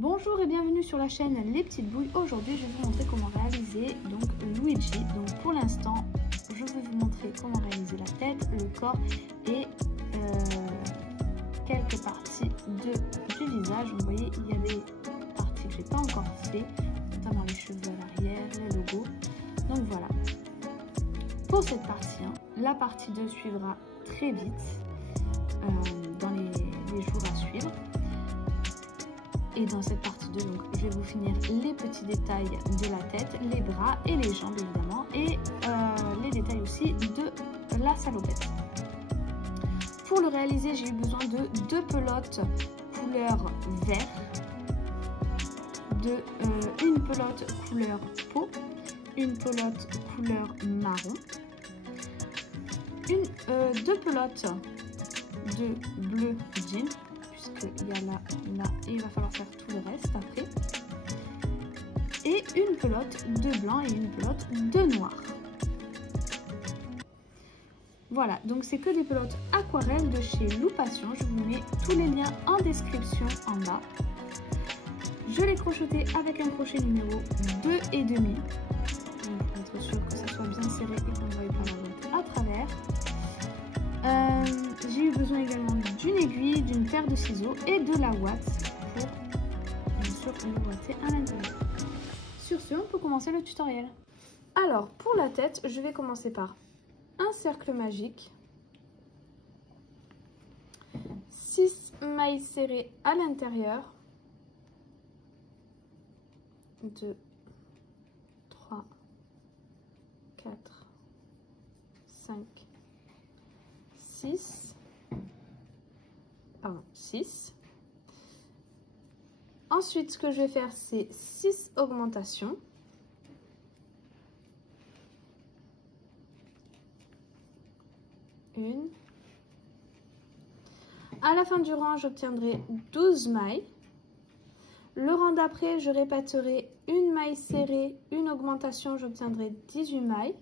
Bonjour et bienvenue sur la chaîne Les Petites Bouilles. Aujourd'hui je vais vous montrer comment réaliser donc Luigi. Donc pour l'instant je vais vous montrer comment réaliser la tête, le corps et quelques parties du visage. Vous voyez il y a des parties que je n'ai pas encore fait, notamment les cheveux à l'arrière, le logo. Donc voilà. Pour cette partie, la partie 2 suivra très vite dans les jours à suivre. Et dans cette partie 2, donc, je vais vous finir les petits détails de la tête, les bras et les jambes évidemment, et les détails aussi de la salopette. Pour le réaliser, j'ai eu besoin de 2 pelotes couleur vert, une pelote couleur peau, une pelote couleur marron, 2 pelotes de bleu jean. Il y a là et il va falloir faire tout le reste après, et une pelote de blanc et une pelote de noir. Voilà, donc c'est que des pelotes aquarelles de chez Loupation. Je vous mets tous les liens en description en bas. Je l'ai crocheté avec un crochet numéro 2,5 pour être sûr que ça soit bien serré et qu'on ne voie pas la boîte à travers. J'ai eu besoin également d'une aiguille, d'une paire de ciseaux et de la ouate pour bien sûr le ouater à l'intérieur. Sur ce, on peut commencer le tutoriel. Alors pour la tête, je vais commencer par un cercle magique, 6 mailles serrées à l'intérieur, 2, 3, 4, 5, 6. Ensuite, ce que je vais faire, c'est 6 augmentations. Une. À la fin du rang, j'obtiendrai 12 mailles. Le rang d'après, je répéterai une maille serrée, une augmentation, j'obtiendrai 18 mailles.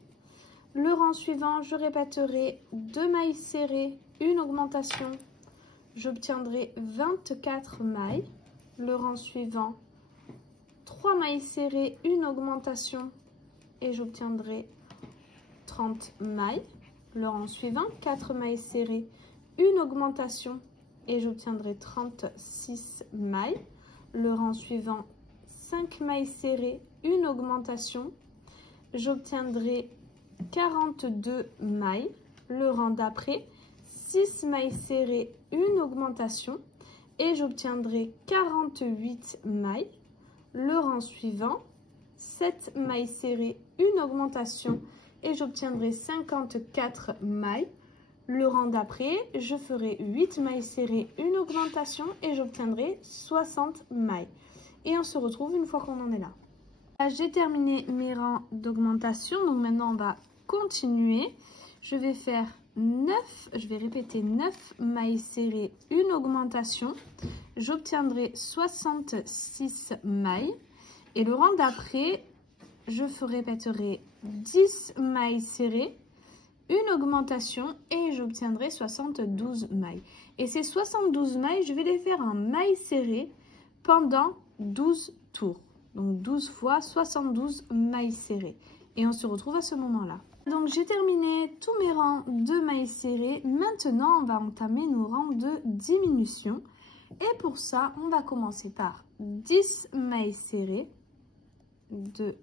Le rang suivant, je répéterai 2 mailles serrées, une augmentation, j'obtiendrai 24 mailles. Le rang suivant, 3 mailles serrées, une augmentation et j'obtiendrai 30 mailles. Le rang suivant, 4 mailles serrées, une augmentation et j'obtiendrai 36 mailles. Le rang suivant, 5 mailles serrées, une augmentation, j'obtiendrai 42 mailles. Le rang d'après, 6 mailles serrées, une augmentation et j'obtiendrai 48 mailles. Le rang suivant, 7 mailles serrées, une augmentation et j'obtiendrai 54 mailles. Le rang d'après, je ferai 8 mailles serrées, une augmentation et j'obtiendrai 60 mailles. Et on se retrouve une fois qu'on en est là. J'ai terminé mes rangs d'augmentation, donc maintenant on va continuer. Je vais faire 9, je vais répéter 9 mailles serrées, une augmentation, j'obtiendrai 66 mailles. Et le rang d'après, je répéterai 10 mailles serrées, une augmentation et j'obtiendrai 72 mailles. Et ces 72 mailles, je vais les faire en mailles serrées pendant 12 tours. Donc 12 fois 72 mailles serrées. Et on se retrouve à ce moment-là. Donc j'ai terminé tous mes rangs de mailles serrées. Maintenant, on va entamer nos rangs de diminution. Et pour ça, on va commencer par 10 mailles serrées. 2,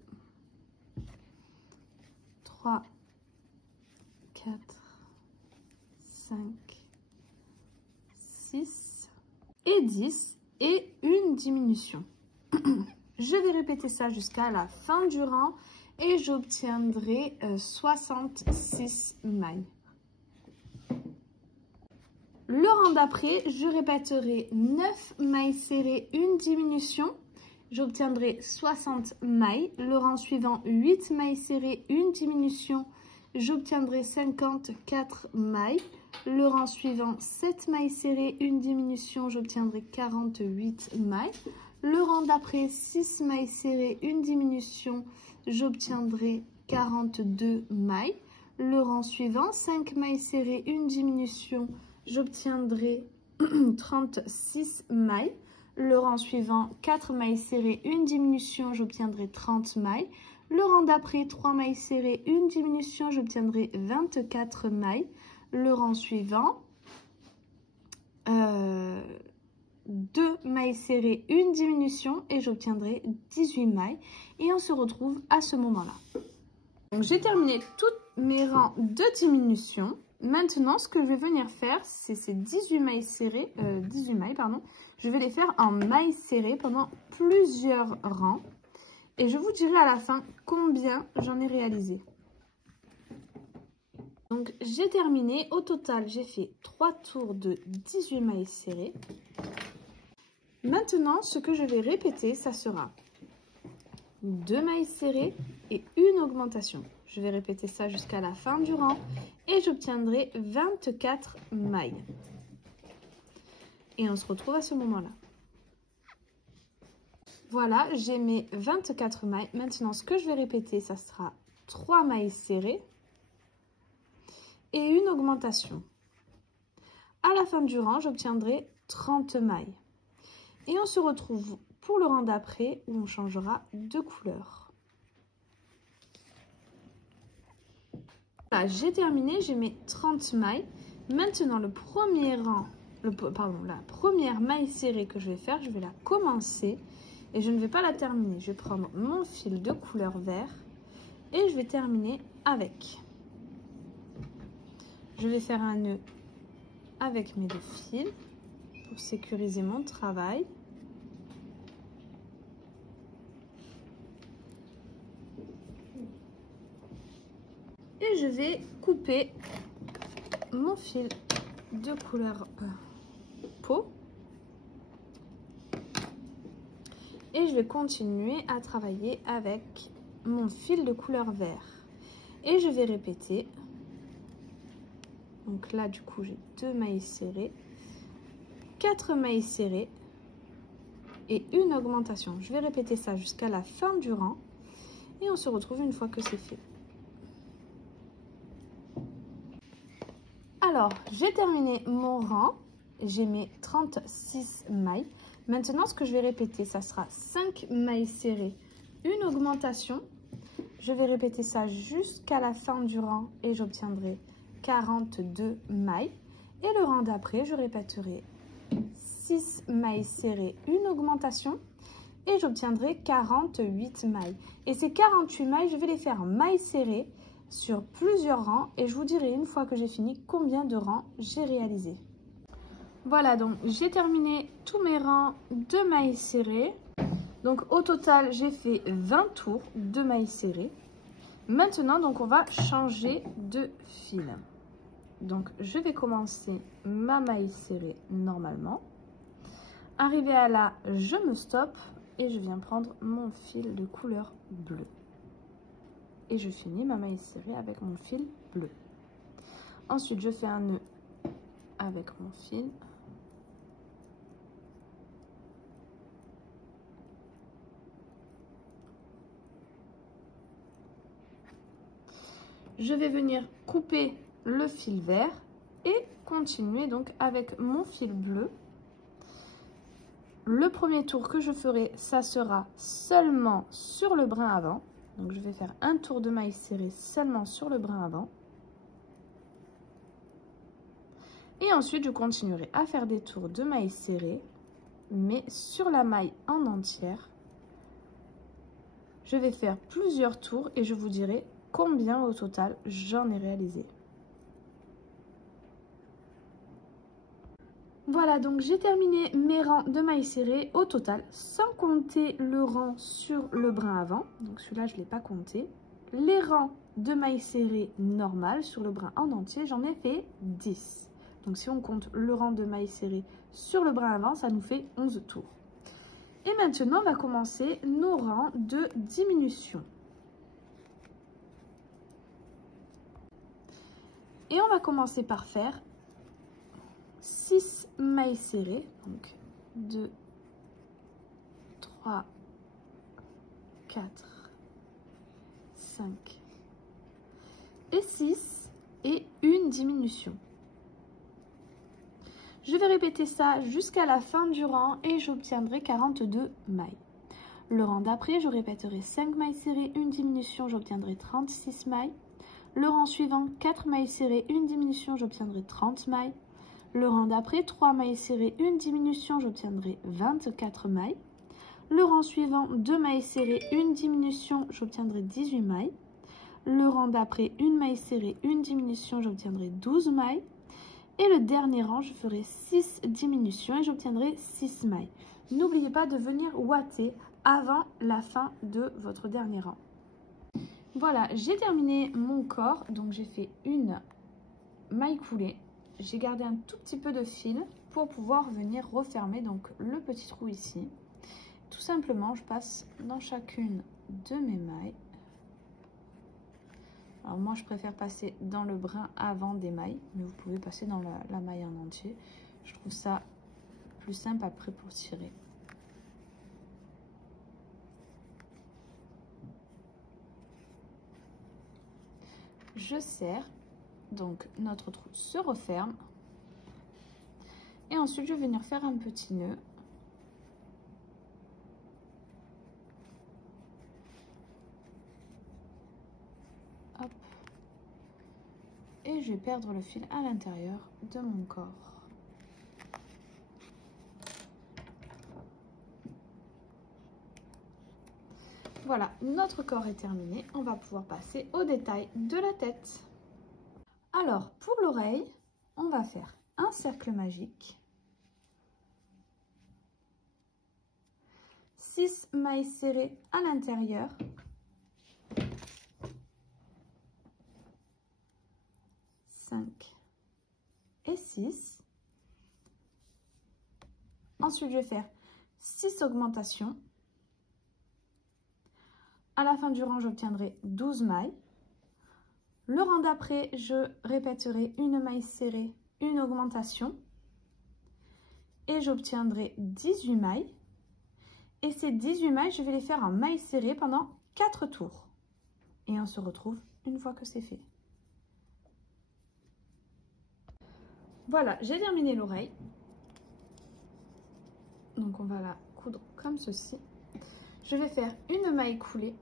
3, 4, 5, 6 et 10 et une diminution. Je vais répéter ça jusqu'à la fin du rang et j'obtiendrai 66 mailles. Le rang d'après, je répéterai 9 mailles serrées, une diminution, j'obtiendrai 60 mailles. Le rang suivant, 8 mailles serrées, une diminution, j'obtiendrai 54 mailles. Le rang suivant, 7 mailles serrées, une diminution, j'obtiendrai 48 mailles. Le rang d'après, 6 mailles serrées, une diminution, j'obtiendrai 42 mailles. Le rang suivant, 5 mailles serrées, une diminution, j'obtiendrai 36 mailles. Le rang suivant, 4 mailles serrées, une diminution, j'obtiendrai 30 mailles. Le rang d'après, 3 mailles serrées, une diminution, j'obtiendrai 24 mailles. Le rang suivant, 2 mailles serrées, une diminution et j'obtiendrai 18 mailles. Et on se retrouve à ce moment-là. Donc j'ai terminé tous mes rangs de diminution. Maintenant, ce que je vais venir faire, c'est ces 18 mailles serrées, je vais les faire en mailles serrées pendant plusieurs rangs. Et je vous dirai à la fin combien j'en ai réalisé. Donc j'ai terminé. Au total, j'ai fait 3 tours de 18 mailles serrées. Maintenant, ce que je vais répéter, ça sera 2 mailles serrées et une augmentation. Je vais répéter ça jusqu'à la fin du rang et j'obtiendrai 24 mailles. Et on se retrouve à ce moment-là. Voilà, j'ai mes 24 mailles. Maintenant, ce que je vais répéter, ça sera 3 mailles serrées et une augmentation. À la fin du rang, j'obtiendrai 30 mailles. Et on se retrouve pour le rang d'après où on changera de couleur. Voilà, j'ai terminé, j'ai mes 30 mailles. Maintenant, le premier rang, la première maille serrée que je vais faire, je vais la commencer et je ne vais pas la terminer. Je vais prendre mon fil de couleur vert et je vais terminer avec. Je vais faire un nœud avec mes 2 fils pour sécuriser mon travail. Et je vais couper mon fil de couleur peau. Et je vais continuer à travailler avec mon fil de couleur vert. Et je vais répéter. Donc là, du coup, j'ai 2 mailles serrées, 4 mailles serrées et une augmentation. Je vais répéter ça jusqu'à la fin du rang. Et on se retrouve une fois que c'est fait. Alors, j'ai terminé mon rang, j'ai mes 36 mailles. Maintenant, ce que je vais répéter, ça sera 5 mailles serrées, une augmentation. Je vais répéter ça jusqu'à la fin du rang et j'obtiendrai 42 mailles. Et le rang d'après, je répéterai 6 mailles serrées, une augmentation et j'obtiendrai 48 mailles. Et ces 48 mailles, je vais les faire en mailles serrées sur plusieurs rangs et je vous dirai une fois que j'ai fini combien de rangs j'ai réalisé. Voilà, donc j'ai terminé tous mes rangs de mailles serrées. Donc au total, j'ai fait 20 tours de mailles serrées. Maintenant, donc on va changer de fil. Donc je vais commencer ma maille serrée normalement. Arrivé à là, je me stoppe et je viens prendre mon fil de couleur bleue. Et je finis ma maille serrée avec mon fil bleu. Ensuite, je fais un nœud avec mon fil. Je vais venir couper le fil vert et continuer donc avec mon fil bleu. Le premier tour que je ferai, ça sera seulement sur le brin avant. Donc je vais faire un tour de maille serrée seulement sur le brin avant. Et ensuite, je continuerai à faire des tours de maille serrée, mais sur la maille en entière. Je vais faire plusieurs tours et je vous dirai combien au total j'en ai réalisé. Voilà, donc j'ai terminé mes rangs de mailles serrées au total, sans compter le rang sur le brin avant. Donc celui-là, je ne l'ai pas compté. Les rangs de mailles serrées normales sur le brin en entier, j'en ai fait 10. Donc si on compte le rang de mailles serrées sur le brin avant, ça nous fait 11 tours. Et maintenant, on va commencer nos rangs de diminution. Et on va commencer par faire 6 mailles serrées, donc 2, 3, 4, 5 et 6 et une diminution. Je vais répéter ça jusqu'à la fin du rang et j'obtiendrai 42 mailles. Le rang d'après, je répéterai 5 mailles serrées, une diminution, j'obtiendrai 36 mailles. Le rang suivant, 4 mailles serrées, une diminution, j'obtiendrai 30 mailles. Le rang d'après, 3 mailles serrées, une diminution, j'obtiendrai 24 mailles. Le rang suivant, 2 mailles serrées, une diminution, j'obtiendrai 18 mailles. Le rang d'après, une maille serrée, une diminution, j'obtiendrai 12 mailles. Et le dernier rang, je ferai 6 diminutions et j'obtiendrai 6 mailles. N'oubliez pas de venir ouater avant la fin de votre dernier rang. Voilà, j'ai terminé mon corps, donc j'ai fait une maille coulée. J'ai gardé un tout petit peu de fil pour pouvoir venir refermer donc le petit trou ici. Tout simplement, je passe dans chacune de mes mailles. Alors moi, je préfère passer dans le brin avant des mailles, mais vous pouvez passer dans la maille en entier. Je trouve ça plus simple après pour tirer. Je serre, donc notre trou se referme. Et ensuite, je vais venir faire un petit nœud. Hop. Et je vais perdre le fil à l'intérieur de mon corps. Voilà, notre corps est terminé. On va pouvoir passer au détail de la tête. Alors, pour l'oreille, on va faire un cercle magique. 6 mailles serrées à l'intérieur. 5 et 6. Ensuite, je vais faire 6 augmentations. À la fin du rang, j'obtiendrai 12 mailles. Le rang d'après, je répéterai une maille serrée, une augmentation. Et j'obtiendrai 18 mailles. Et ces 18 mailles, je vais les faire en maille serrée pendant 4 tours. Et on se retrouve une fois que c'est fait. Voilà, j'ai terminé l'oreille. Donc on va la coudre comme ceci. Je vais faire une maille coulée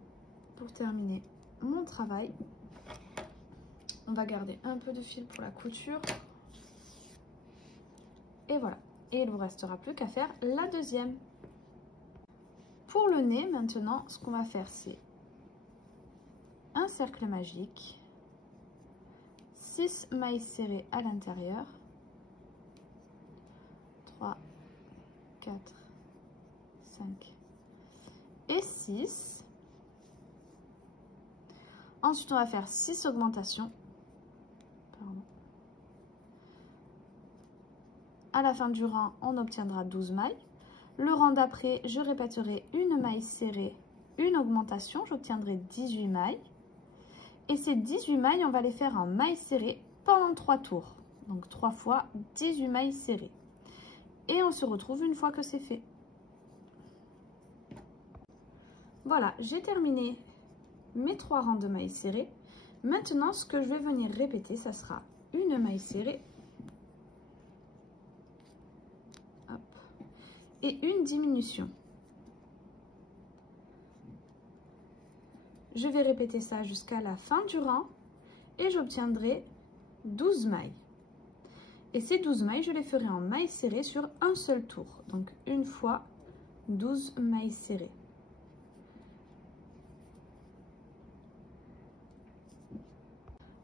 pour terminer mon travail. On va garder un peu de fil pour la couture. Et voilà. Et il ne vous restera plus qu'à faire la deuxième. Pour le nez, maintenant, ce qu'on va faire, c'est un cercle magique, 6 mailles serrées à l'intérieur, 3, 4, 5 et 6. Ensuite, on va faire 6 augmentations. Pardon. À la fin du rang, on obtiendra 12 mailles. Le rang d'après, je répéterai une maille serrée, une augmentation, j'obtiendrai 18 mailles. Et ces 18 mailles, on va les faire en maille serrée pendant 3 tours. Donc 3 fois 18 mailles serrées. Et on se retrouve une fois que c'est fait. Voilà, j'ai terminé mes 3 rangs de mailles serrées. Maintenant, ce que je vais venir répéter, ça sera une maille serrée. Hop. Et une diminution. Je vais répéter ça jusqu'à la fin du rang et j'obtiendrai 12 mailles. Et ces 12 mailles, je les ferai en mailles serrées sur un seul tour. Donc une fois 12 mailles serrées.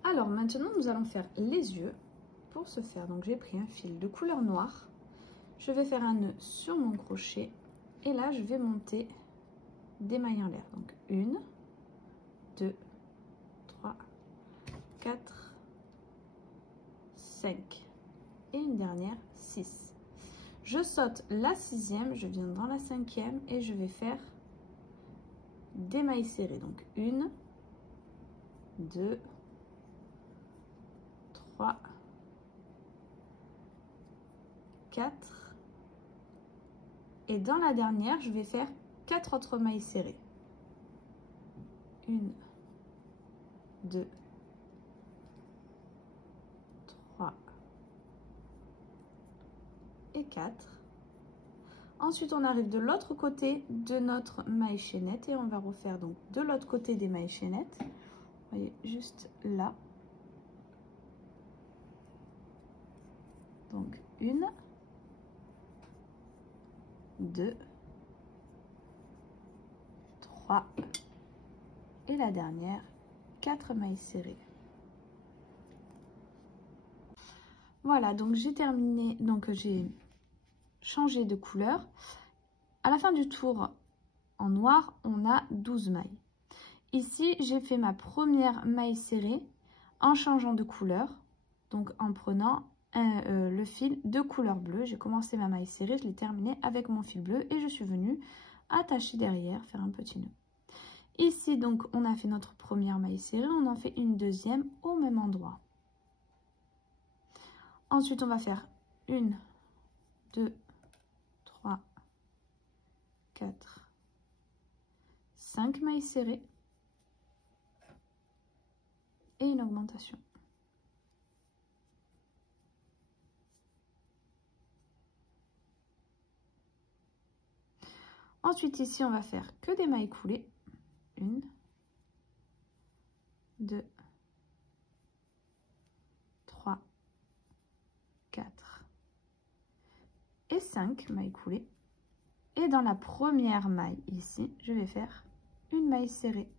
Alors maintenant, nous allons faire les yeux. Pour ce faire, donc j'ai pris un fil de couleur noire. Je vais faire un nœud sur mon crochet et là, je vais monter des mailles en l'air. Donc 1, 2, 3, 4, 5 et une dernière 6. Je saute la 6e, je viens dans la 5e et je vais faire des mailles serrées. Donc 1, 2, 3, 4 et dans la dernière, je vais faire 4 autres mailles serrées. 1, 2, 3, 4. Ensuite, on arrive de l'autre côté de notre maille chaînette et on va refaire donc de l'autre côté des mailles chaînettes. Vous voyez, juste là. Donc, 1, 2, 3 et la dernière, 4 mailles serrées. Voilà, donc j'ai terminé, donc j'ai changé de couleur. À la fin du tour en noir, on a 12 mailles. Ici, j'ai fait ma première maille serrée en changeant de couleur, donc en prenant le fil de couleur bleue. J'ai commencé ma maille serrée, je l'ai terminée avec mon fil bleu et je suis venue attacher derrière, faire un petit nœud. Ici, donc, on a fait notre première maille serrée, on en fait une deuxième au même endroit. Ensuite, on va faire 1, 2, 3, 4, 5 mailles serrées et une augmentation. Ensuite, ici, on va faire que des mailles coulées. 1, 2, 3, 4 et 5 mailles coulées. Et dans la première maille ici, je vais faire une maille serrée.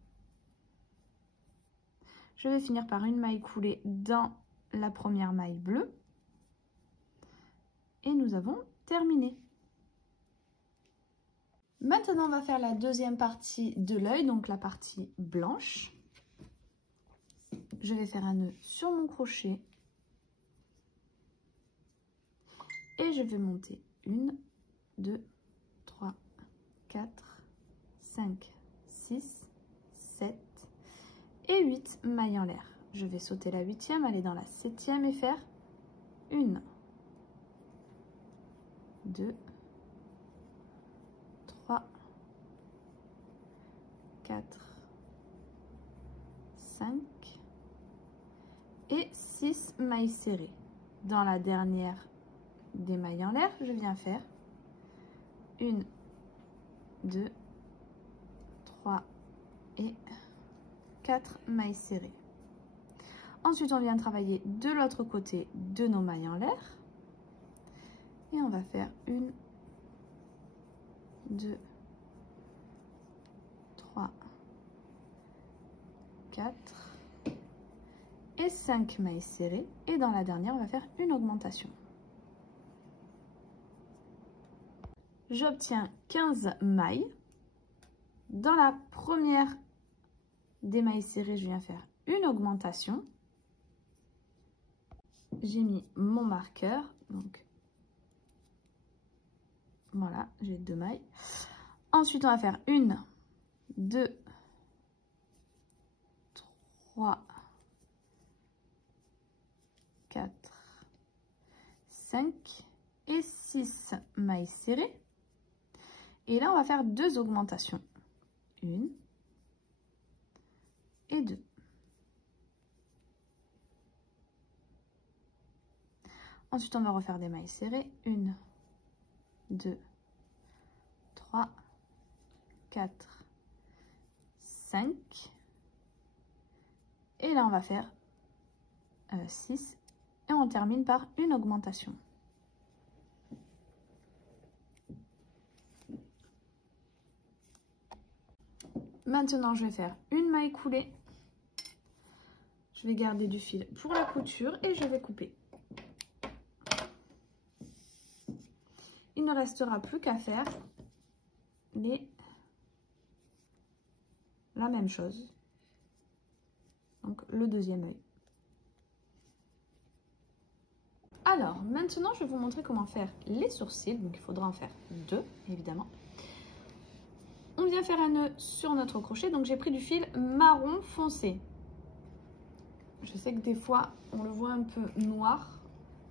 Je vais finir par une maille coulée dans la première maille bleue. Et nous avons terminé. Maintenant, on va faire la deuxième partie de l'œil, donc la partie blanche. Je vais faire un nœud sur mon crochet. Et je vais monter 1, 2, 3, 4, 5, 6, 7 et 8 mailles en l'air. Je vais sauter la 8e, aller dans la 7e et faire 1, 2, 3, 4, 5 et 6 mailles serrées. Dans la dernière des mailles en l'air, je viens faire 1, 2, 3 et 4 mailles serrées. Ensuite, on vient travailler de l'autre côté de nos mailles en l'air. Et on va faire 1, 2, 3, 4 et 5 mailles serrées. Et dans la dernière, on va faire une augmentation. J'obtiens 15 mailles. Dans la première des mailles serrées, je viens faire une augmentation. J'ai mis mon marqueur, donc voilà, j'ai 2 mailles. Ensuite, on va faire 1, 2, 3, 4, 5 et 6 mailles serrées. Et là, on va faire 2 augmentations. 1 et 2. Ensuite, on va refaire des mailles serrées. 1, 2, 3, 4, 5. Et là, on va faire 6. Et on termine par une augmentation. Maintenant, je vais faire une maille coulée. Je vais garder du fil pour la couture et je vais couper. Il ne restera plus qu'à faire la même chose. Donc, le deuxième œil. Alors, maintenant, je vais vous montrer comment faire les sourcils. Donc, il faudra en faire 2, évidemment. On vient faire un nœud sur notre crochet. Donc, j'ai pris du fil marron foncé. Je sais que des fois, on le voit un peu noir.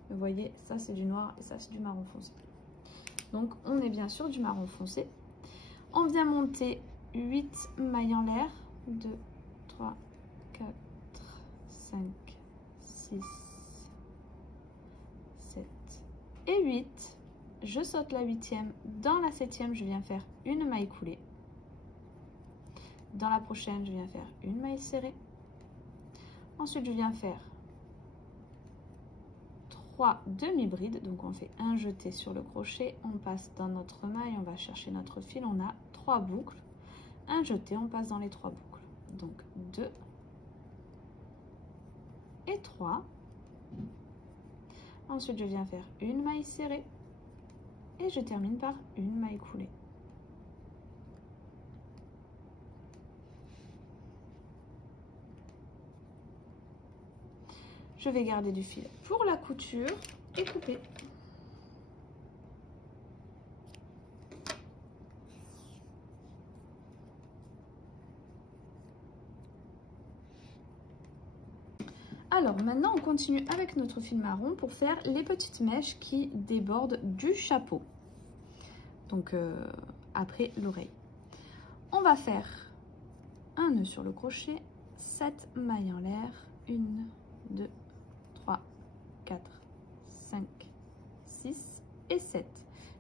Vous voyez, ça, c'est du noir et ça, c'est du marron foncé. Donc, on est bien sûr du marron foncé. On vient monter 8 mailles en l'air. 2, 3, 4, 5, 6, 7 et 8. je saute la 8e, dans la 7e, je viens faire une maille coulée. Dans la prochaine, je viens faire une maille serrée. Ensuite, je viens faire 3 demi-brides, donc on fait un jeté sur le crochet, on passe dans notre maille, on va chercher notre fil, on a 3 boucles, un jeté, on passe dans les 3 boucles, donc 2 et 3. Ensuite, je viens faire une maille serrée et je termine par une maille coulée. Je vais garder du fil pour la couture et couper. Alors maintenant on continue avec notre fil marron pour faire les petites mèches qui débordent du chapeau. Donc après l'oreille. On va faire un nœud sur le crochet, 7 mailles en l'air, 1, 2, 3, 4, 5, 6 et 7.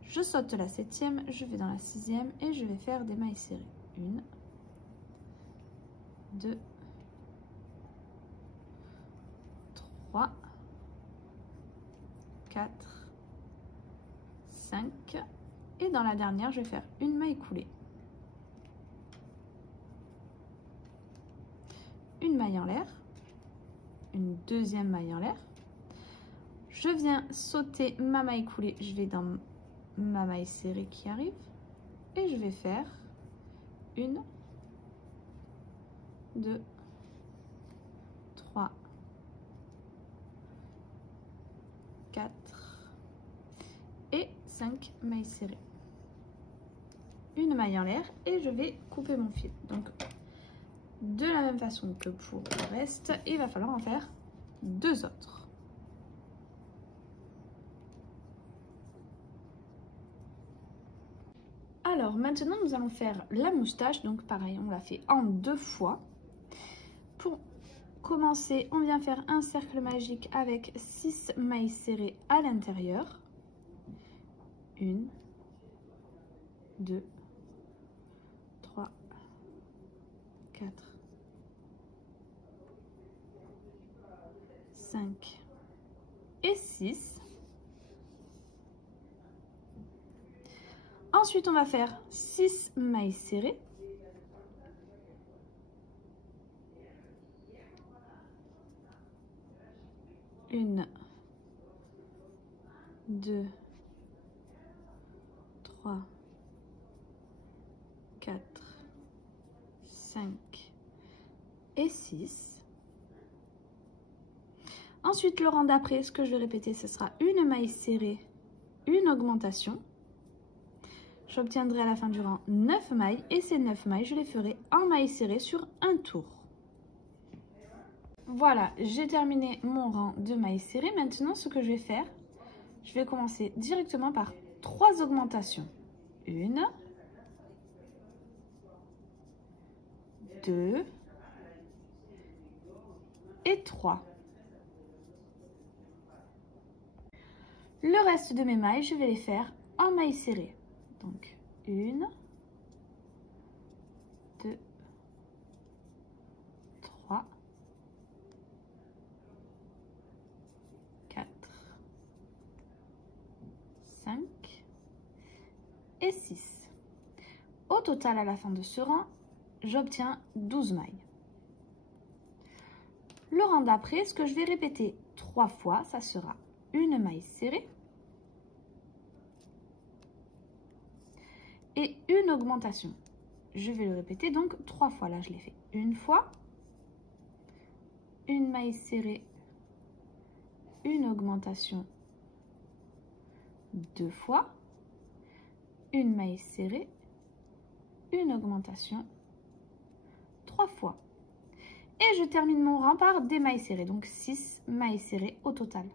Je saute la 7e, je vais dans la 6e et je vais faire des mailles serrées. 1, 2, 3, 4, 5 et dans la dernière, je vais faire une maille coulée. Une maille en l'air, une deuxième maille en l'air. Je viens sauter ma maille coulée, je vais dans ma maille serrée qui arrive et je vais faire 1, 2, 3, 4 et 5 mailles serrées. Une maille en l'air et je vais couper mon fil. Donc de la même façon que pour le reste, il va falloir en faire 2 autres. Alors maintenant nous allons faire la moustache, donc pareil on l'a fait en 2 fois. Pour commencer on vient faire un cercle magique avec 6 mailles serrées à l'intérieur. 1, 2, 3, 4, 5 et 6. Ensuite, on va faire 6 mailles serrées. Une, 2, 3, 4, 5 et 6. Ensuite, le rang d'après, ce que je vais répéter, ce sera une maille serrée, une augmentation. J'obtiendrai à la fin du rang 9 mailles et ces 9 mailles, je les ferai en mailles serrées sur un tour. Voilà, j'ai terminé mon rang de mailles serrées. Maintenant, ce que je vais faire, je vais commencer directement par 3 augmentations. 1, 2 et 3. Le reste de mes mailles, je vais les faire en mailles serrées. Donc 1, 2, 3, 4, 5 et 6. Au total, à la fin de ce rang, j'obtiens 12 mailles. Le rang d'après, ce que je vais répéter 3 fois, ça sera une maille serrée et une augmentation. Je vais le répéter donc 3 fois. Là, je l'ai fait une fois, une maille serrée, une augmentation 2 fois, une maille serrée, une augmentation 3 fois. Et je termine mon rang par des mailles serrées, donc 6 mailles serrées au total.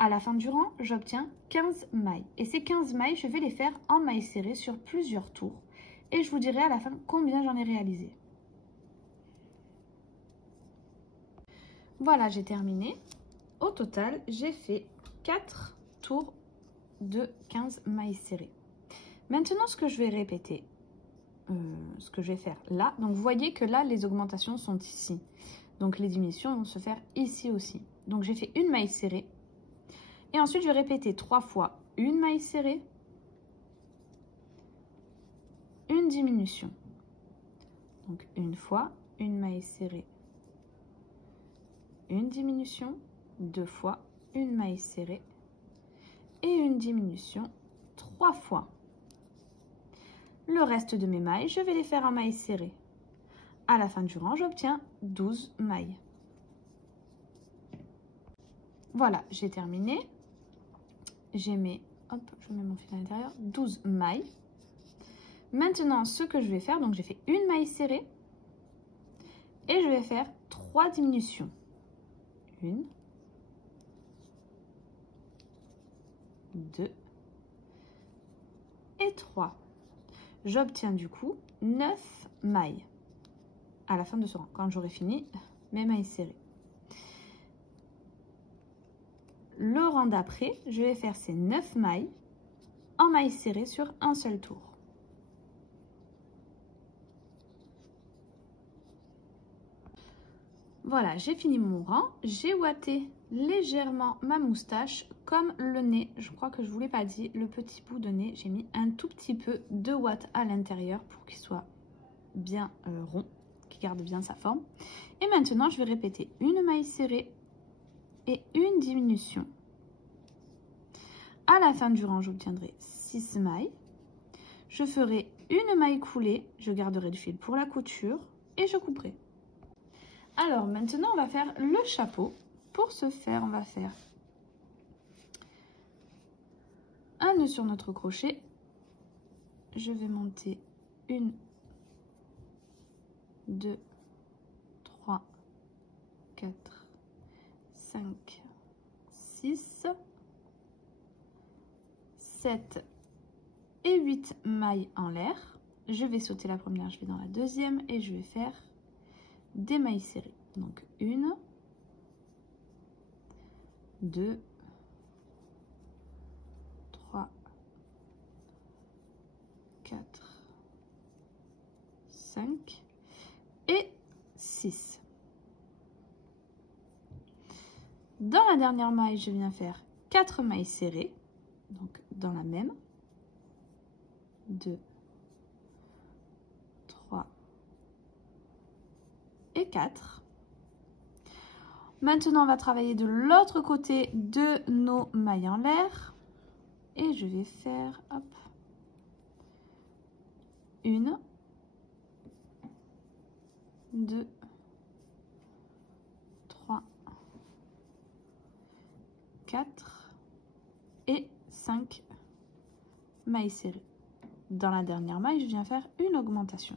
À la fin du rang, j'obtiens 15 mailles. Et ces 15 mailles, je vais les faire en mailles serrées sur plusieurs tours. Et je vous dirai à la fin combien j'en ai réalisé. Voilà, j'ai terminé. Au total, j'ai fait 4 tours de 15 mailles serrées. Maintenant, ce que je vais répéter, ce que je vais faire là, donc vous voyez que là, les augmentations sont ici. Donc les diminutions vont se faire ici aussi. Donc j'ai fait une maille serrée. Et ensuite, je vais répéter 3 fois une maille serrée, une diminution. Donc une fois, une maille serrée, une diminution, 2 fois, une maille serrée et une diminution 3 fois. Le reste de mes mailles, je vais les faire en maille serrée. À la fin du rang, j'obtiens 12 mailles. Voilà, j'ai terminé. Je mets mon fil à l'intérieur, 12 mailles. Maintenant, ce que je vais faire, donc j'ai fait une maille serrée et je vais faire 3 diminutions. 1, 2 et 3. J'obtiens du coup 9 mailles à la fin de ce rang, quand j'aurai fini mes mailles serrées. Le rang d'après, je vais faire ces 9 mailles en mailles serrées sur un seul tour. Voilà, j'ai fini mon rang. J'ai ouaté légèrement ma moustache comme le nez. Je crois que je ne vous l'ai pas dit, le petit bout de nez, j'ai mis un tout petit peu de ouate à l'intérieur pour qu'il soit bien rond, qu'il garde bien sa forme. Et maintenant, je vais répéter une maille serrée et une diminution. À la fin du rang, j'obtiendrai 6 mailles. Je ferai une maille coulée, je garderai du fil pour la couture et je couperai. Alors maintenant, on va faire le chapeau. Pour ce faire, on va faire un nœud sur notre crochet. Je vais monter 1, 2, 3, 4, 5, 6, 7 et 8 mailles en l'air. Je vais sauter la première, je vais dans la deuxième et je vais faire des mailles serrées. Donc 1, 2, 3, 4, 5 et 6. Dans la dernière maille, je viens faire 4 mailles serrées. Donc dans la même. 2, 3 et 4. Maintenant, on va travailler de l'autre côté de nos mailles en l'air. Et je vais faire, hop, 1, 2, 3, 4 et 5 mailles serrées. Dans la dernière maille, je viens faire une augmentation.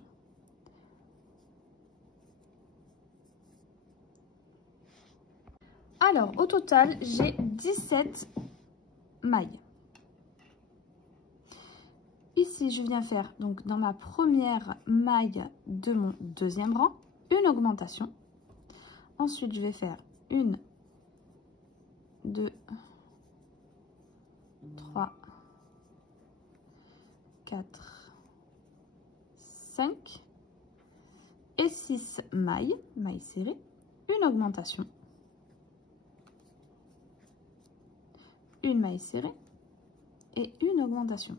Alors, au total, j'ai 17 mailles. Ici, je viens faire, donc dans ma première maille de mon deuxième rang, une augmentation. Ensuite, je vais faire 1, 2, 3, 4, 5 et 6 mailles serrées, une augmentation. Une maille serrée et une augmentation.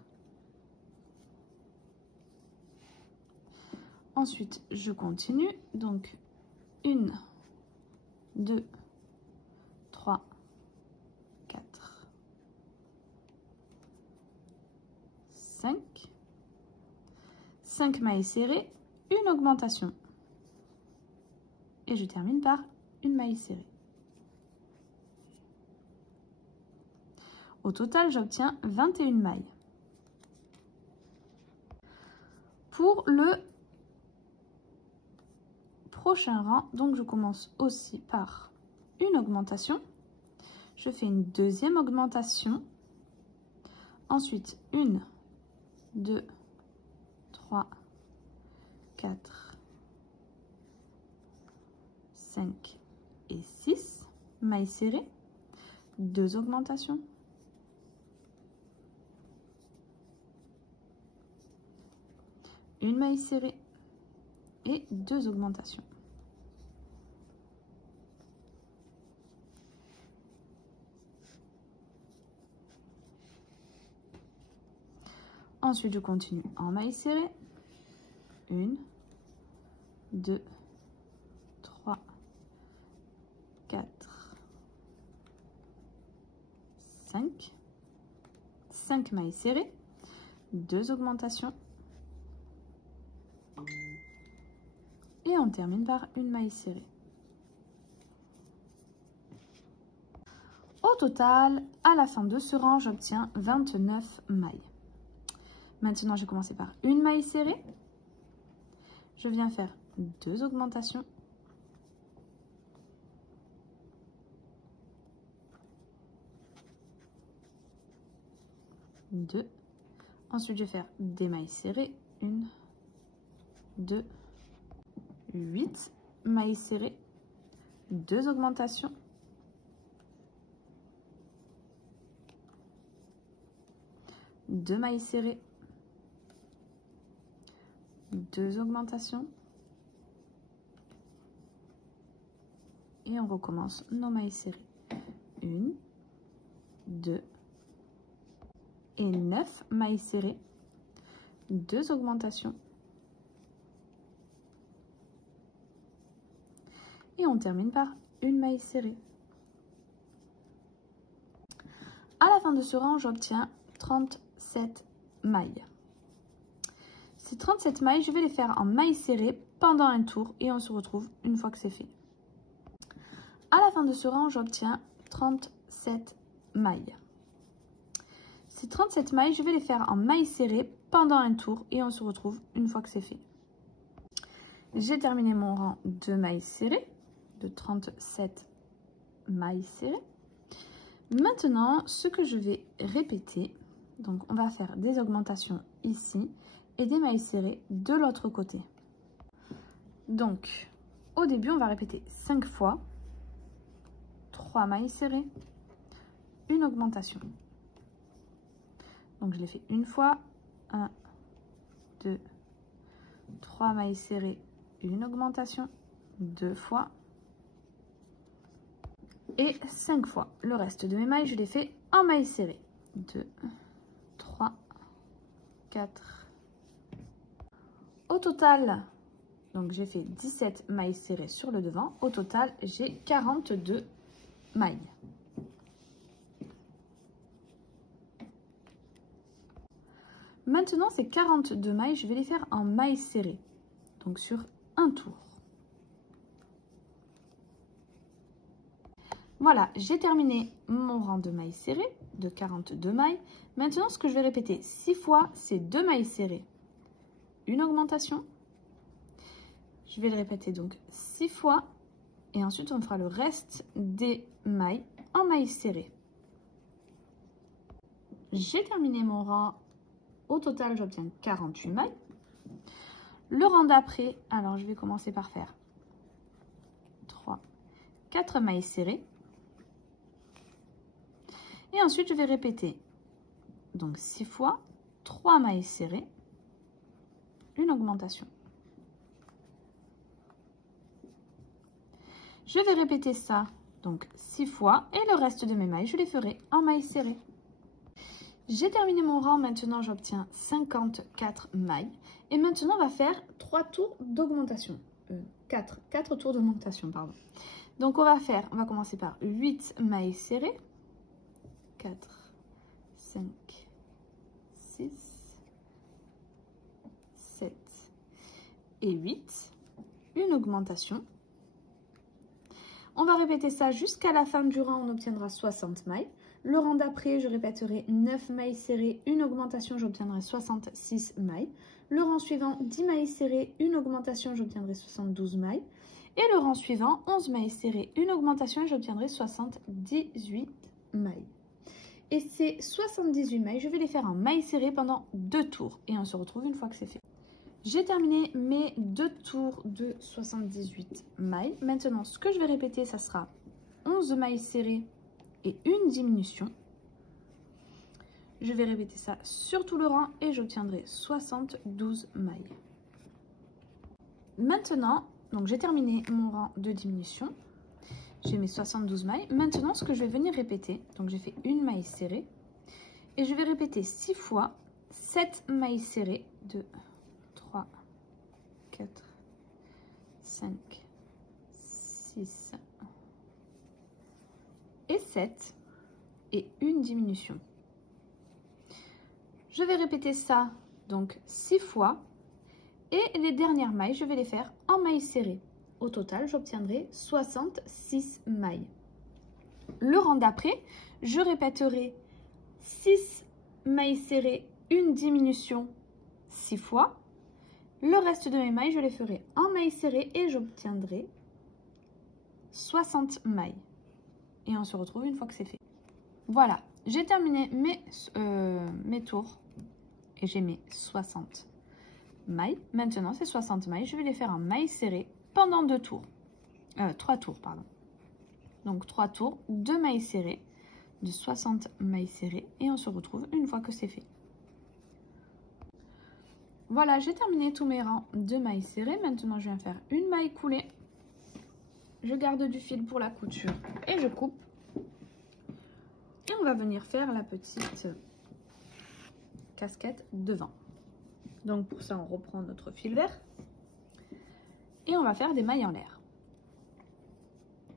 Ensuite, je continue. Donc, 1, 2, 3, 4, 5. 5 mailles serrées, une augmentation. Et je termine par une maille serrée. Au total, j'obtiens 21 mailles. Pour le prochain rang, donc je commence aussi par une augmentation. Je fais une deuxième augmentation. Ensuite, 1, 2, 3, 4, 5 et 6 mailles serrées. 2 augmentations. une maille serrée et 2 augmentations. Ensuite, je continue en maille serrée. 1, 2, 3, 4, 5. 5 mailles serrées, 2 augmentations. Et on termine par une maille serrée. Au total, à la fin de ce rang, j'obtiens 29 mailles. Maintenant, je vais commencer par une maille serrée. Je viens faire 2 augmentations. Deux. Ensuite, je vais faire des mailles serrées. 1, 2, 8 mailles serrées, 2 augmentations. Deux mailles serrées, 2 augmentations. Et on recommence nos mailles serrées. 1, 2 et 9 mailles serrées, 2 augmentations. Et on termine par une maille serrée. À la fin de ce rang, j'obtiens 37 mailles. Ces 37 mailles, je vais les faire en maille serrée pendant un tour et on se retrouve une fois que c'est fait. À la fin de ce rang, j'obtiens 37 mailles. Ces 37 mailles, je vais les faire en maille serrée pendant un tour et on se retrouve une fois que c'est fait. J'ai terminé mon rang de mailles serrées, de 37 mailles serrées. Maintenant, ce que je vais répéter, donc on va faire des augmentations ici et des mailles serrées de l'autre côté. Donc, au début, on va répéter 5 fois, 3 mailles serrées, une augmentation. Donc, je l'ai fait une fois, 1, 2, 3 mailles serrées, une augmentation, 2 fois et 5 fois. Le reste de mes mailles, je les fais en mailles serrées. 2, 3, 4. Au total, donc j'ai fait 17 mailles serrées sur le devant. Au total, j'ai 42 mailles. Maintenant, ces 42 mailles, je vais les faire en mailles serrées, donc sur un tour. Voilà, j'ai terminé mon rang de mailles serrées de 42 mailles. Maintenant, ce que je vais répéter 6 fois, c'est 2 mailles serrées, une augmentation. Je vais le répéter donc 6 fois et ensuite on fera le reste des mailles en mailles serrées. J'ai terminé mon rang. Au total, j'obtiens 48 mailles. Le rang d'après, alors je vais commencer par faire 3, 4 mailles serrées. Et ensuite, je vais répéter donc 6 fois, 3 mailles serrées, une augmentation. Je vais répéter ça donc 6 fois et le reste de mes mailles, je les ferai en mailles serrées. J'ai terminé mon rang, maintenant j'obtiens 54 mailles. Et maintenant, on va faire 3 tours d'augmentation. 4 tours d'augmentation, pardon. Donc, on va commencer par 8 mailles serrées. 4, 5, 6, 7 et 8. Une augmentation. On va répéter ça jusqu'à la fin du rang, on obtiendra 60 mailles. Le rang d'après, je répéterai 9 mailles serrées, une augmentation, j'obtiendrai 66 mailles. Le rang suivant, 10 mailles serrées, une augmentation, j'obtiendrai 72 mailles. Et le rang suivant, 11 mailles serrées, une augmentation, j'obtiendrai 78 mailles. Et ces 78 mailles, je vais les faire en mailles serrées pendant 2 tours. Et on se retrouve une fois que c'est fait. J'ai terminé mes 2 tours de 78 mailles. Maintenant, ce que je vais répéter, ça sera 11 mailles serrées et une diminution. Je vais répéter ça sur tout le rang et j'obtiendrai 72 mailles. Maintenant, donc j'ai terminé mon rang de diminution. J'ai mes 72 mailles. Maintenant, ce que je vais venir répéter, donc j'ai fait une maille serrée. Et je vais répéter 6 fois 7 mailles serrées. 2, 3, 4, 5, 6 et 7. Et une diminution. Je vais répéter ça donc 6 fois. Et les dernières mailles, je vais les faire en mailles serrées. Au total, j'obtiendrai 66 mailles. Le rang d'après, je répéterai 6 mailles serrées, une diminution 6 fois. Le reste de mes mailles, je les ferai en mailles serrées et j'obtiendrai 60 mailles. Et on se retrouve une fois que c'est fait. Voilà, j'ai terminé mes tours et j'ai mes 60 mailles. Maintenant, ces 60 mailles, je vais les faire en mailles serrées pendant 3 tours, pardon. Donc 3 tours, 2 mailles serrées, de 60 mailles serrées et on se retrouve une fois que c'est fait. Voilà, j'ai terminé tous mes rangs de mailles serrées. Maintenant, je viens faire une maille coulée. Je garde du fil pour la couture et je coupe. Et on va venir faire la petite casquette devant. Donc pour ça, on reprend notre fil vert et on va faire des mailles en l'air.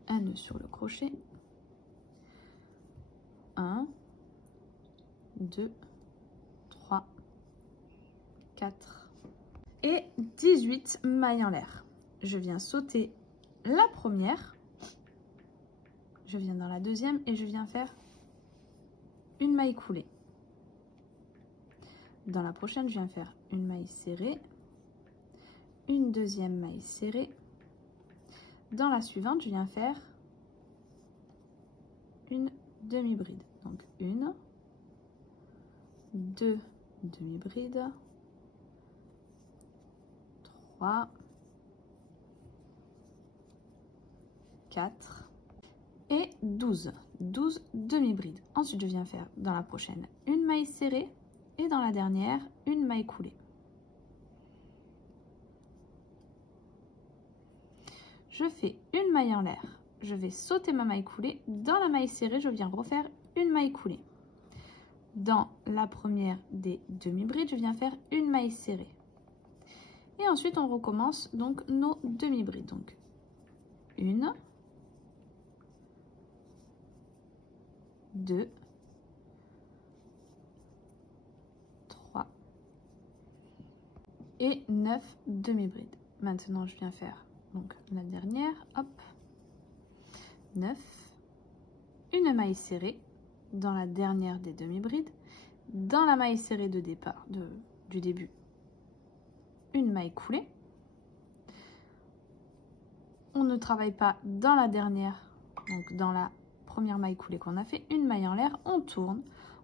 Un nœud sur le crochet. 1, 2, 3, 4 et 18 mailles en l'air. Je viens sauter la première, je viens dans la deuxième et je viens faire une maille coulée. Dans la prochaine, je viens faire une maille serrée, une deuxième maille serrée. Dans la suivante, je viens faire une demi-bride. Donc une, deux demi-brides, 3, 4 et 12 demi-brides. Ensuite, je viens faire dans la prochaine une maille serrée et dans la dernière une maille coulée. Je fais une maille en l'air, je vais sauter ma maille coulée. Dans la maille serrée, je viens refaire une maille coulée. Dans la première des demi-brides, je viens faire une maille serrée. Et ensuite, on recommence donc nos demi-brides. Donc, une, 2, 3 et 9 demi-brides. Maintenant, je viens faire donc la dernière, hop, 9, une maille serrée dans la dernière des demi-brides, dans la maille serrée de départ du début, une maille coulée. On ne travaille pas dans la dernière, donc dans la première maille coulée qu'on a fait, une maille en l'air, on tourne,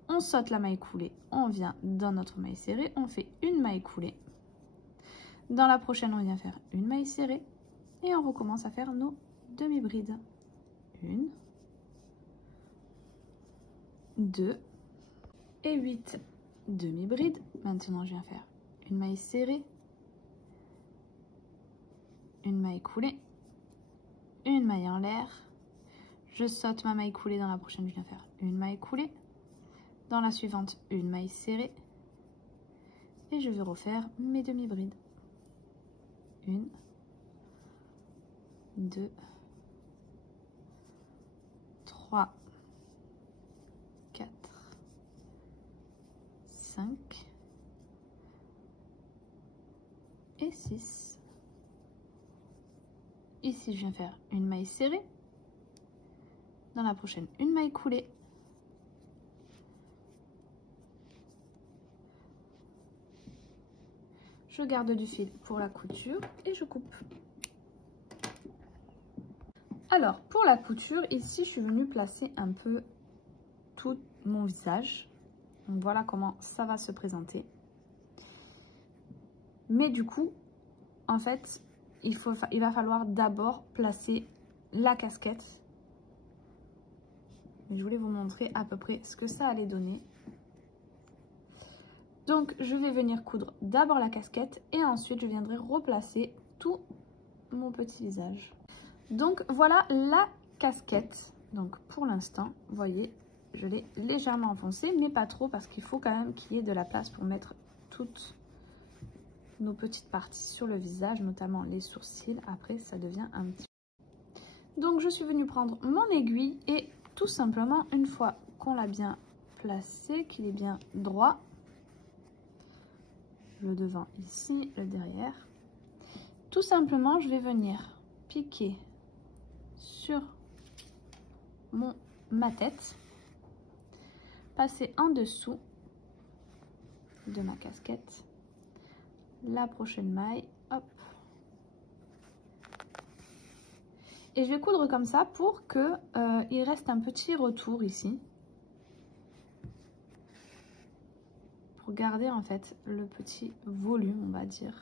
on saute la maille coulée, on vient dans notre maille serrée, on fait une maille coulée. Dans la prochaine, on vient faire une maille serrée et on recommence à faire nos demi-brides. 1, 2 et 8 demi-brides. Maintenant, je viens faire une maille serrée, une maille coulée, une maille en l'air. Je saute ma maille coulée. Dans la prochaine, je viens faire une maille coulée. Dans la suivante, une maille serrée. Et je vais refaire mes demi-brides. 1, 2, 3, 4, 5 et 6. Ici, je viens faire une maille serrée. Dans la prochaine, une maille coulée. Je garde du fil pour la couture et je coupe. Alors, pour la couture, ici, je suis venue placer un peu tout mon visage. Donc, voilà comment ça va se présenter. Mais du coup, en fait, il va falloir d'abord placer la casquette. Je voulais vous montrer à peu près ce que ça allait donner. Donc, je vais venir coudre d'abord la casquette et ensuite, je viendrai replacer tout mon petit visage. Donc voilà la casquette. Donc pour l'instant, vous voyez, je l'ai légèrement enfoncée, mais pas trop parce qu'il faut quand même qu'il y ait de la place pour mettre toutes nos petites parties sur le visage, notamment les sourcils. Après, ça devient un petit peu. Donc je suis venue prendre mon aiguille et tout simplement, une fois qu'on l'a bien placé, qu'il est bien droit, le devant ici, le derrière, tout simplement, je vais venir piquer sur ma tête, passer en dessous de ma casquette, la prochaine maille, hop, et je vais coudre comme ça pour que il reste un petit retour ici, pour garder en fait le petit volume, on va dire,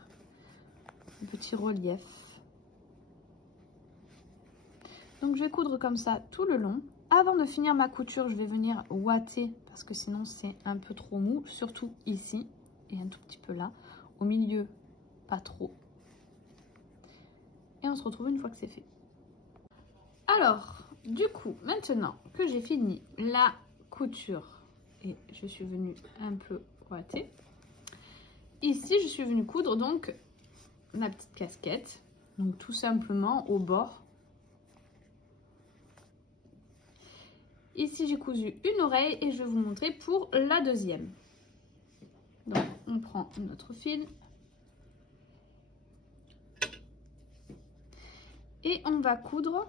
le petit relief. Donc je vais coudre comme ça tout le long. Avant de finir ma couture, je vais venir ouater parce que sinon c'est un peu trop mou, surtout ici et un tout petit peu là. Au milieu, pas trop. Et on se retrouve une fois que c'est fait. Alors, du coup, maintenant que j'ai fini la couture et je suis venue un peu ouater, ici je suis venue coudre donc ma petite casquette. Donc tout simplement au bord. Ici, j'ai cousu une oreille et je vais vous montrer pour la deuxième. Donc, on prend notre fil et on va coudre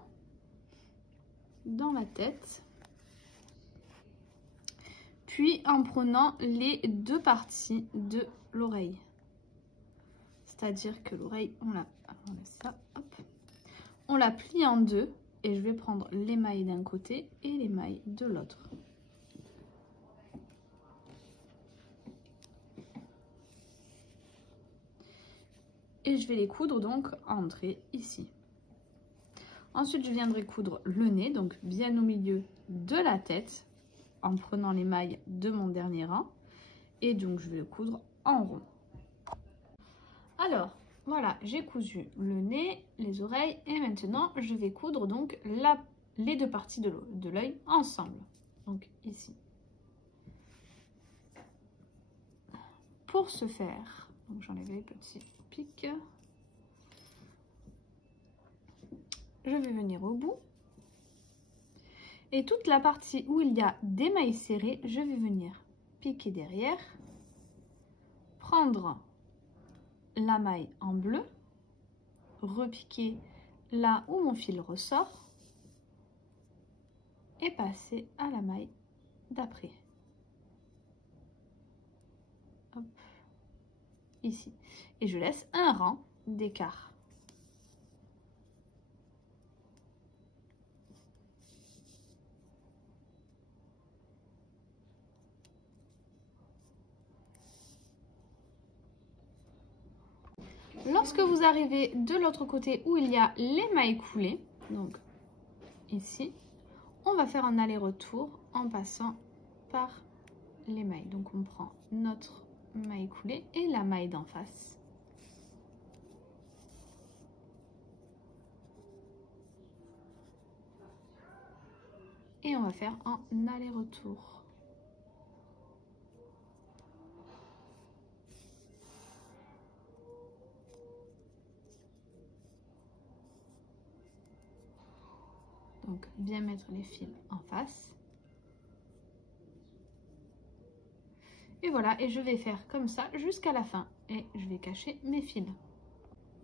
dans la tête, puis en prenant les deux parties de l'oreille. C'est-à-dire que l'oreille, on la plie en deux. Et je vais prendre les mailles d'un côté et les mailles de l'autre. Et je vais les coudre donc entrer ici. Ensuite, je viendrai coudre le nez, donc bien au milieu de la tête, en prenant les mailles de mon dernier rang. Et donc, je vais le coudre en rond. Alors, voilà, j'ai cousu le nez, les oreilles et maintenant, je vais coudre donc les deux parties de l'œil ensemble. Donc ici. Pour ce faire, j'enlève les petits pics. Je vais venir au bout. Et toute la partie où il y a des mailles serrées, je vais venir piquer derrière, prendre la maille en bleu, repiquer là où mon fil ressort et passer à la maille d'après. Ici. Et je laisse un rang d'écart. Lorsque vous arrivez de l'autre côté où il y a les mailles coulées, donc ici, on va faire un aller-retour en passant par les mailles. Donc on prend notre maille coulée et la maille d'en face. Et on va faire un aller-retour. Donc bien mettre les fils en face. Et voilà, et je vais faire comme ça jusqu'à la fin. Et je vais cacher mes fils.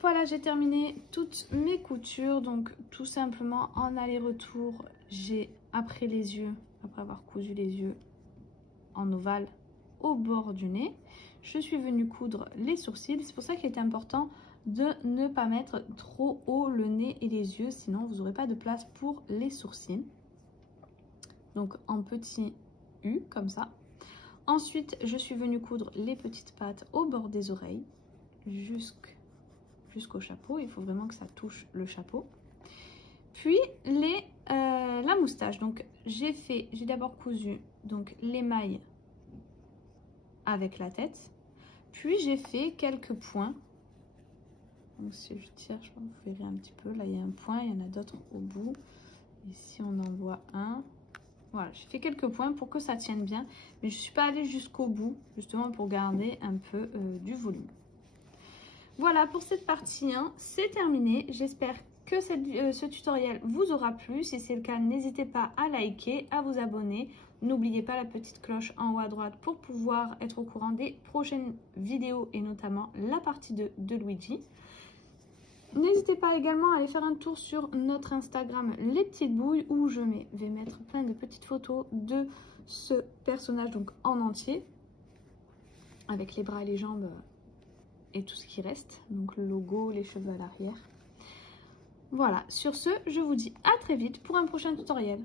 Voilà, j'ai terminé toutes mes coutures. Donc tout simplement en aller-retour, j'ai après avoir cousu les yeux en ovale au bord du nez, je suis venue coudre les sourcils. C'est pour ça qu'il est important de ne pas mettre trop haut le nez et les yeux, sinon vous n'aurez pas de place pour les sourcils. Donc en petit U comme ça. Ensuite, je suis venue coudre les petites pattes au bord des oreilles jusqu'au chapeau. Il faut vraiment que ça touche le chapeau. Puis la moustache. Donc j'ai d'abord cousu donc les mailles avec la tête. Puis j'ai fait quelques points Donc si je tire, je pense que vous verrez un petit peu. Là, il y a un point, il y en a d'autres au bout. Ici, on en voit un. Voilà, j'ai fait quelques points pour que ça tienne bien. Mais je ne suis pas allée jusqu'au bout, justement pour garder un peu du volume. Voilà, pour cette partie 1, c'est terminé. J'espère que ce tutoriel vous aura plu. Si c'est le cas, n'hésitez pas à liker, à vous abonner. N'oubliez pas la petite cloche en haut à droite pour pouvoir être au courant des prochaines vidéos et notamment la partie 2 de Luigi. N'hésitez pas également à aller faire un tour sur notre Instagram Les Petites Bouilles où je vais mettre plein de petites photos de ce personnage donc en entier avec les bras et les jambes et tout ce qui reste, donc le logo, les cheveux à l'arrière. Voilà, sur ce, je vous dis à très vite pour un prochain tutoriel.